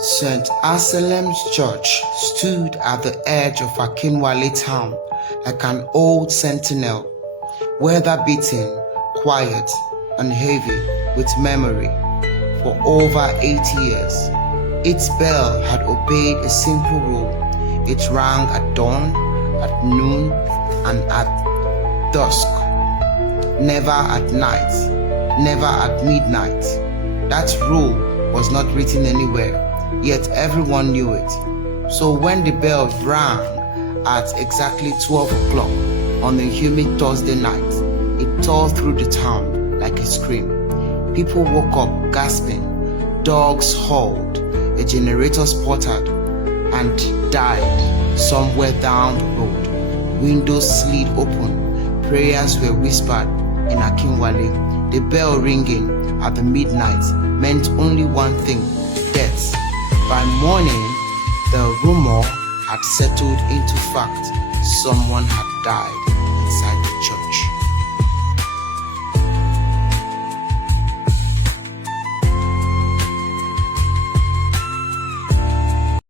St. Anselm's Church stood at the edge of Akinwale town like an old sentinel, weather-beaten, quiet, and heavy with memory. For over 80 years, its bell had obeyed a simple rule. It rang at dawn, at noon, and at dusk. Never at night, never at midnight. That rule was not written anywhere, yet everyone knew it. So when the bell rang at exactly 12 o'clock on a humid Thursday night, it tore through the town like a scream. People woke up gasping, dogs howled, a generator sputtered and died somewhere down the road. Windows slid open, prayers were whispered in Akinwale. The bell ringing at the midnight meant only one thing: death. By morning, the rumor had settled into fact. Someone had died.